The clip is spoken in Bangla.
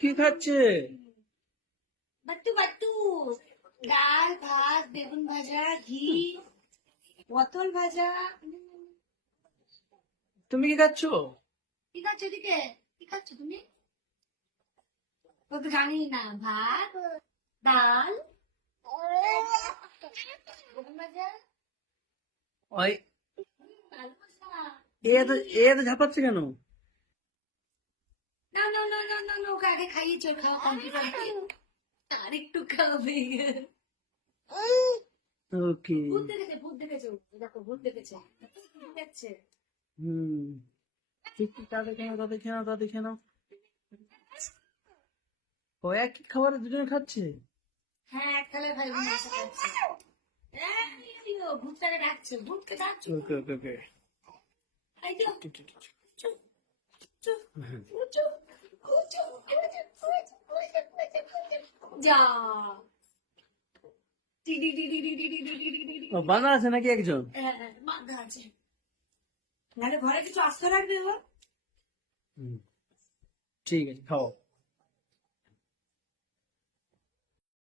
কি খাচ্ছে? বাট্টু বাট্টু, ডাল ভাত বেগুন ভাজা ঘি পটল ভাজা। তুমি কি খাচ্ছ? কি খাচ্ছ এদিকে? কি খাচ্ছ তুমি? তো জানি না। ভাত ডাল বেগুন ভাজা ওই আলু ভাজা। এ তো ঝাপাচ্ছে কেন? না না না না না না, ওকে আগে খাইয়েছো, খাওয়া কমপ্লিট হবে। আর একটু খাবে। ওকে। ভূত দেখেছে, ভূত দেখেছে, দেখো ভূত দেখেছে, দেখছে। হুম, ঠিক ঠিক, তা দেখে নাও, তা দেখে নাও, তা দেখে নাও। ও একই খাবার দুজনে খাচ্ছে? হ্যাঁ, এক থালায় ভাই বোন বসে খাচ্ছে। এই ও ভূতটাকে ডাকছে, ভূতকে ডাকছে। ওকে ওকে ওকে। এই যে, চুপ, চুপ, চুপ, চুপ, যা। টি টি টি টি টি টি টি টি টি টি টি। ও বাঁধা আছে নাকি একজন? হ্যাঁ, হ্যাঁ, বাঁধা আছে। নাহলে ঘরে কিছু আস্ত রাখবে ও। হুম, ঠিক আছে, খাও।